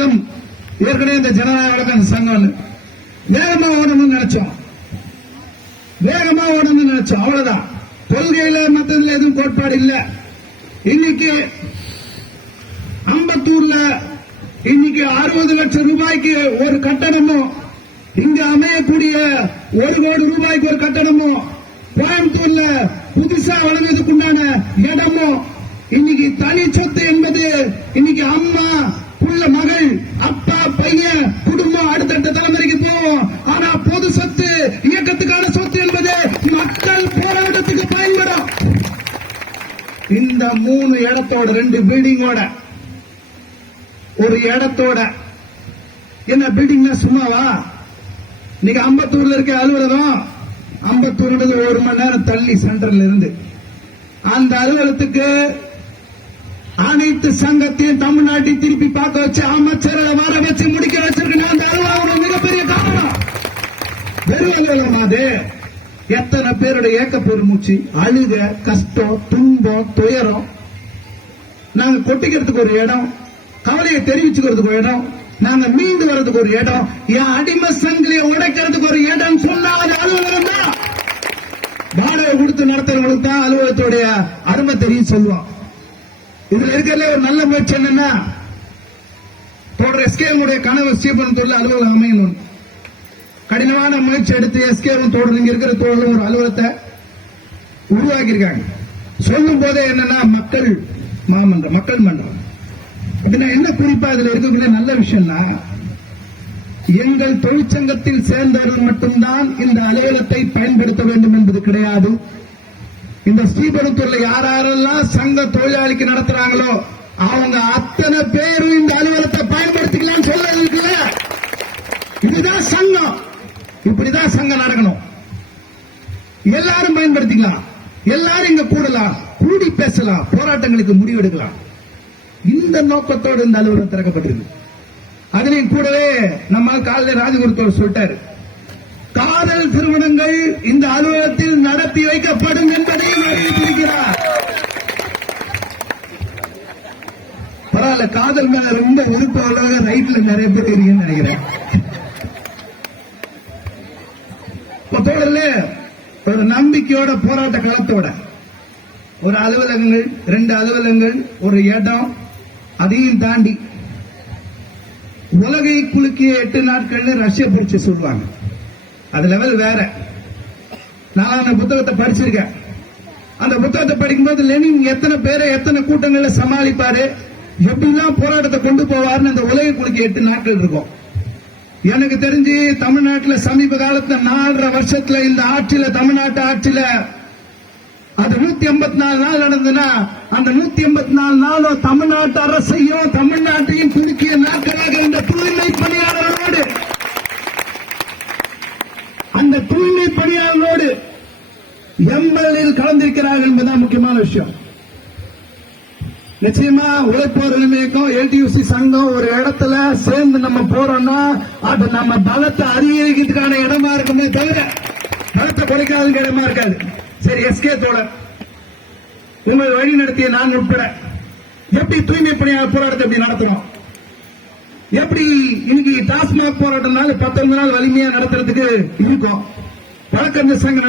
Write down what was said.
இயக்கம் ஏற்கனவே இந்த ஜனநாயக வழக்கம் சங்கம் வேகமா ஓடணும்னு நினைச்சோம், அவ்வளவுதான். கொள்கையில மற்றதுல எதுவும் கோட்பாடு இல்ல. இன்னைக்கு அம்பத்தூர்ல இன்னைக்கு 60 லட்சம் ரூபாய்க்கு ஒரு கட்டணமும், இங்க அமையக்கூடிய 1 கோடி ரூபாய்க்கு ஒரு கட்டணமும், கோயம்புத்தூர்ல புதுசா வழங்குவதற்குண்டான இடமும், இன்னைக்கு தனி சொத்து என்பது இன்னைக்கு அம்மா புள்ள மகள் அப்பா பையன் குடும்பம் அடுத்தடுத்த தலைமுறைக்கு போவோம். ஆனா பொது சொத்து இயக்கத்துக்கான சொத்து என்பது மக்கள் போராட்டத்துக்கு பயன்படும். இந்த 3 இடத்தோட 2 பில்டிங்கோட ஒரு இடத்தோட என்ன பில்டிங்னா சும்மாவா? இன்னைக்கு அம்பத்தூர்ல இருக்க அலுவலகம், அம்பத்தூர் 1 மணி நேரம் தள்ளி சென்டர்ல இருந்து அந்த அலுவலகத்துக்கு அனைத்து சங்கத்தையும் தமிழ்நாட்டை திருப்பி பார்க்க வச்சு அமைச்சர்களை வர வச்சு முடிக்க வச்சிருக்க அந்த அலுவலகம் மிகப்பெரிய காரணம். வெறும் அலுவலகம் அது. எத்தனை பேருடைய ஏக்க பெருமூச்சு, அழுக, கஷ்டம், துன்பம், துயரம். நாங்க கொட்டிக்கிறதுக்கு ஒரு இடம், கவலையை தெரிவிச்சுக்கிறதுக்கு ஒரு இடம், நாங்க மீண்டு வர்றதுக்கு ஒரு இடம், என் அடிமை சங்கிலியை உடைக்கிறதுக்கு ஒரு இடம் சொன்னா அது அலுவலகம் தான். வாடகை கொடுத்து நடத்துறவங்களுக்கு தான் அலுவலகத்துடைய அருமை தெரியும் சொல்லுவோம். இதுல இருக்கிற ஒரு நல்ல முயற்சி என்னன்னா, தொடர் எஸ்கேவுடைய கனவு ஸ்ரீபெரும்புதூர்ல அலுவலகம் அமையணும். கடினமான முயற்சி எடுத்து எஸ்கேவும் தொடர் இங்க இருக்கிற தோழரும் ஒரு அலுவலகத்தை உருவாக்கி இருக்காங்க. சொல்லும் போதே என்னன்னா மக்கள் மாமன்றம், மக்கள் மன்றம். என்ன குறிப்பா இதுல இருக்கக்கூடிய நல்ல விஷயம்னா, எங்கள் தொழிற்சங்கத்தில் சேர்ந்தவர்கள் மட்டும்தான் இந்த அலுவலகத்தை பயன்படுத்த வேண்டும் என்பது கிடையாது. இந்த ஸ்ரீபெரும்புதூர்ல யாரெல்லாம் சங்க தொழிலாளிக்கு நடத்துறாங்களோ அவங்க அத்தனை பேரும் இந்த அலுவலகத்தை பயன்படுத்திக்கலாம் சொல்றது இருக்குல்ல. இதுதான் சங்கம். இப்படிதான் சங்கம் நடக்கணும். எல்லாரும் பயன்படுத்திக்கலாம், எல்லாரும் இங்க கூடலாம், கூடி பேசலாம், போராட்டங்களுக்கு முடிவெடுக்கலாம். இந்த நோக்கத்தோடு இந்த அலுவலகம் திறக்கப்பட்டிருக்கு. அதுலயும் கூடவே நம்ம காலையில் ராஜகுருத்தோடு சொல்லிட்டாரு, காதல் திருமணங்கள் இந்த அலுவலகத்தில் நடத்தி வைக்கப்படும் என்பதையும் அறிவித்திருக்கிறார். பரவாயில்ல, காதல் மேல ரொம்ப விருப்பம் ரைட்ல நிறைய பேர் இருக்கீங்கன்னு நினைக்கிறேன். ஒரு நம்பிக்கையோட போராட்ட களத்தோட ஒரு அலுவலகங்கள், 2 அலுவலகங்கள், ஒரு இடம், அதையும் தாண்டி உலகை குலுக்கிய 8 நாட்கள் ரஷ்ய பரீட்சை சொல்லுவாங்க. அது லெவல் வேற. நான் அந்த புத்தகத்தை படிச்சிருக்கேன். அந்த புத்தகத்தை படிக்கும்போது லெனின் எத்தனை பேரை எத்தனை கூட்டங்களை சமாளிப்பாரு, எப்படிலாம் போராட்டத்தை கொண்டு போவாருன்னு அந்த உலகை குலுக்கிய 8 நாட்கள் இருக்கும். எனக்கு தெரிஞ்சு தமிழ்நாட்டில் சமீப காலத்துல 4.5 வருஷத்துல இந்த ஆட்சியில, தமிழ்நாட்டு ஆட்சியில அது 184 நாள் நடந்ததுன்னா அந்த 184 நாளும் தமிழ்நாட்டு அரசையும் தமிழ்நாட்டையும் குலுக்கிய நாட்களாக இந்த தூய்மை பணியாளர்களோடு, அந்த தூய்மை பணியாளர்களோடு எம்எல்ஏ கலந்திருக்கிறார்கள் என்பதுதான் முக்கியமான விஷயம். நிச்சயமா உழைப்போர் இயக்கம், எல்டியூசி சங்கம் ஒரு இடத்துல சேர்ந்து நம்ம போறோம்னா அது நம்ம பலத்தை அதிகரிக்கிறதுக்கான இடமா இருக்குமே தவிர பலத்தை குறைக்காத இடமா இருக்காது. சரி, எஸ்கே தோழர் உங்களை வழி நடத்திய நான் உட்பட எப்படி தூய்மை பணியாளர் போராட்டத்தை எப்படி நடத்தணும், எப்படி இன்னைக்கு டாஸ்மாக் போராட்டம்னால 19 நாள் வலிமையா நடத்துறதுக்கு இருக்கும். வழக்கறிஞர் சங்கம்